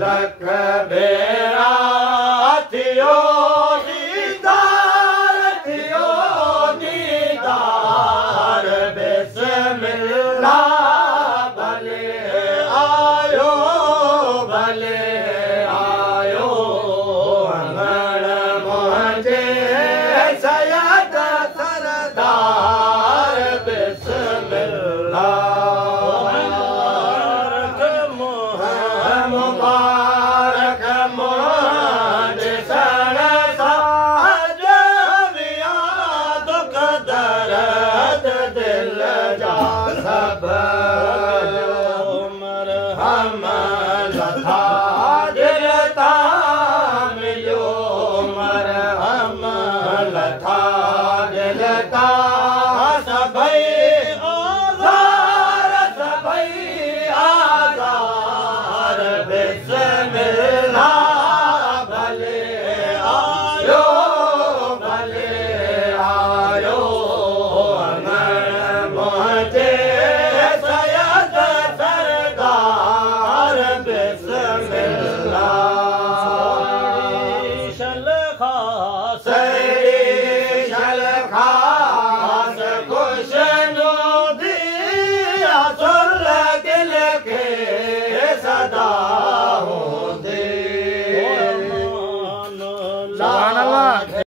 लख भेरा थियो दीदार बिस्मिल्लाह भले आयो अंगण मुंहिंजे सयद सरदार बिस्मिल्लाह मुबारक मुंहिंजे सण सां जविया दुख दर्द दिल जा सभु मरहम लथा दिल तां मिलियो मरहम लथा दिल तां सभई बिस्मिल्लाह भले आयो अंगण मुंहिंजे सयद सरदार बिस्मिल्लाह शल खास खुशनुदी असुर दिल खे सदा